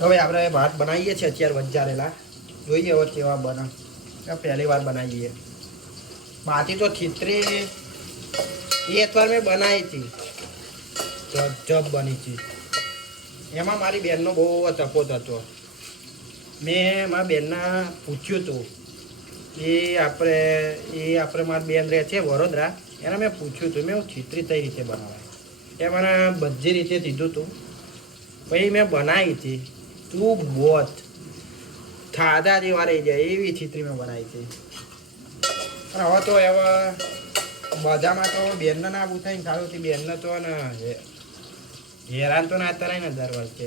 હવે આપણે ભાત બનાવીએ છીએ અત્યારે વંચારેલા. જોઈએ હવે કેવા બને. પહેલી વાર બનાવીએ. બાકી તો ખીચડી એક વાર મેં બનાવી હતી, જબ બની હતી. એમાં મારી બેનનો બહુ તફાવત હતો. મેં મારા બેનના પૂછ્યું હતું. આપણે મારી બેન રહે છે વડોદરા. એને મેં પૂછ્યું હતું મેં ખીચડી કઈ રીતે બનાવાય. એ મને બધી રીતે કીધું હતું. પછી મેં બનાવી હતી. તું બોત થાદા જેવા રહી જાય એવી ખીચડી મેં બનાવી હતી. પણ હવે તો એવા બધામાં તો બેનને ના પૂછાય ને સારું હતી. બેનને તો ને હેરાન તો ના તરાય ને દર વખતે.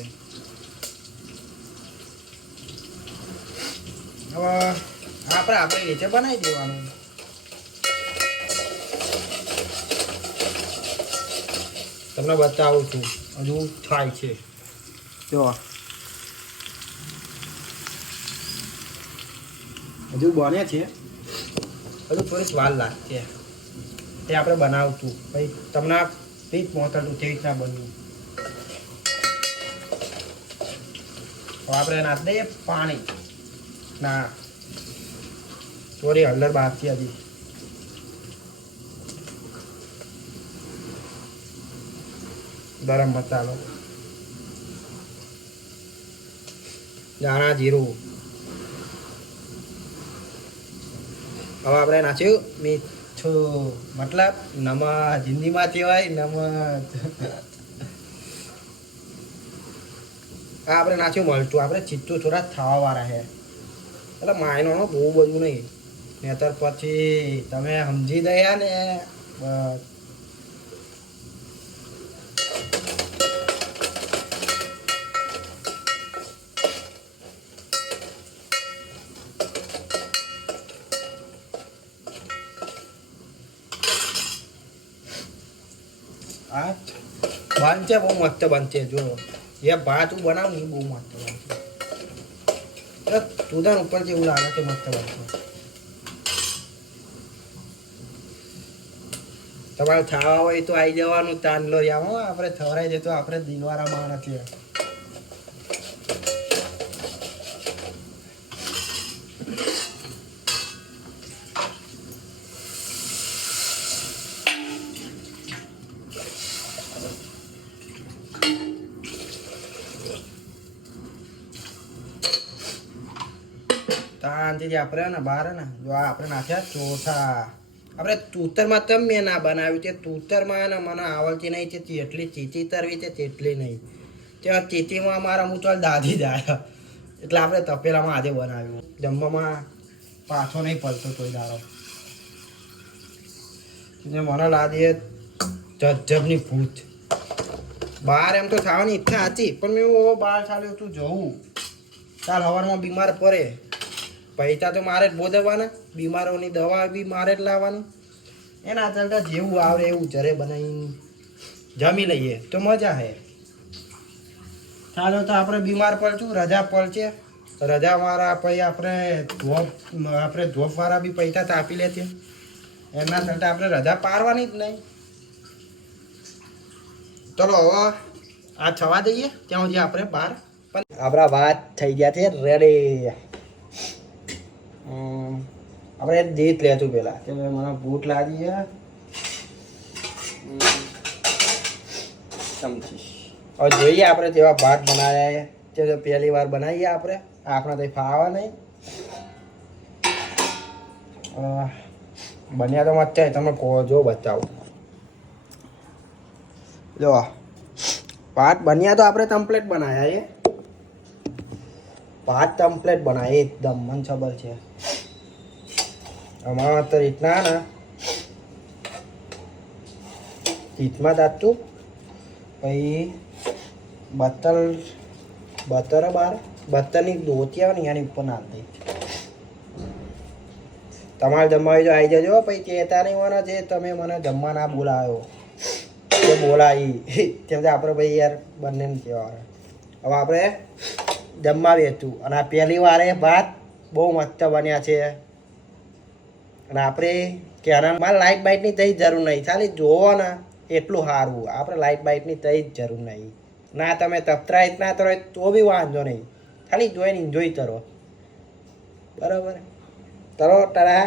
હવે આપણે રીતે બનાવી દેવાનું. તમને બતાવું છું હજુ થાય છે. જો હજુ બને છે, હજુ થોડીક વાર લાગશે. તે આપણે બનાવતું ભાઈ તમને પીઠ પહોંચાડતું તે રીતના બન્યું. હવે આપણે નાખ દઈએ પાણી. ના થોડી હળદર બાકી હતી. ગરમ મસાલો, ધાણા જીરું. હવે આપણે નાખ્યું મીઠું, મતલબ નમક. હિન્દીમાં કહેવાય નમક. આ આપણે નાખ્યું મરચું. આપણે ચીચું થોડા ખાવાવાળા છે એટલે માયનો બહુ બધું નહીં. નહીતર પછી તમે સમજી ગયા ને બસ. આ બનશે બહુ મસ્ત બનશે. જો એ ભાત તું બનાવ ને બહુ મસ્ત બનશે. તું તાર ઉપરથી એવું લાગે છે મસ્ત બનશે. તમારે ખાવા હોય તો આવી જવાનું. તાંડલો આવો આપણે થવરાઈ દે તો આપણે દિલવારા માણસ છીએ. તાંથી આપણે ને બહાર ને જો આપણે નાખ્યા ચોથા. આપણે તૂતરમાં તમ મેં ના બનાવ્યું તે તૂતરમાં ને મને આવડતી નહીં. તે જેટલી ચીચી તરવી તે તેટલી નહીં. ત્યાં ચીચીમાં મારા હું ચાલ દાદી જાય એટલે આપણે તપેલામાં આજે બનાવ્યું. જમવામાં પાછો નહીં પડતો કોઈ દારો. મને લાગે જજબની ભૂત. બહાર એમ તો ખાવાની ઈચ્છા હતી પણ મેં બહાર ચાલ્યું તું જવું. ચાલ સવારમાં બીમાર પડે પૈસા તો મારે જ બોધવાના. બીમારોની દવા બી મારે જ લાવવાની. એના ચાલતા જેવું આવે એવું ઘરે બનાવીને જમી લઈએ તો મજા હે. ચાલો તો આપણે બીમાર પડશું, રજા પડશે. રજા વાળા પછી આપણે જોબ વાળા બી પૈસા તો આપી લે છે. એમના ચાલતા આપણે રજા પાડવાની જ નહીં. ચલો હવે આ થવા દઈએ ત્યાં સુધી આપણે બહાર. પણ આપણા વાત થઈ ગયા છે રેડી. આપણે જીત લેતું પેલા કે મને ભૂખ લાગી છે. સમજી હવે જોઈએ આપણે જેવા ભાત બનાવ્યા છે તે પહેલી વાર બનાવીએ આપણે તો ફાવા નહીં. બન્યા તો મત તમે જો બતાવો. જો ભાત બન્યા તો આપણે કમ્પ્લીટ બનાવ્યા છે. ભાત કમ્પ્લીટ બનાવે એકદમ મને ખબર છે. અમારા તો રીતના ને રીતમાં દાતું પછી બતરની દોતી આવે ને એની ઉપર નાખી દઈ. તમારે જમવા હોય તો આવી જજો. પછી કહેતા નહીં હોવાના છે તમે મને જમવા ના બોલાવ્યો તો બોલાવી કેમ કે આપણે ભાઈ યાર બંનેને કહેવાય. હવે આપણે જમવા બેઠું અને આ પહેલી વારે ભાત બહુ મસ્ત બન્યા છે. અને આપણે કેનામાં લાઇટ બાઇટની તઈ જરૂર નહીં. ખાલી જોવો ને એટલું સારું. આપણે લાઇટ બાઇટની તઈ જ જરૂર નહીં. ના તમે તપતરાય ના તરો તો બી વાંધો નહીં, ખાલી જોઈને એન્જોય કરો. બરાબર તરો તારા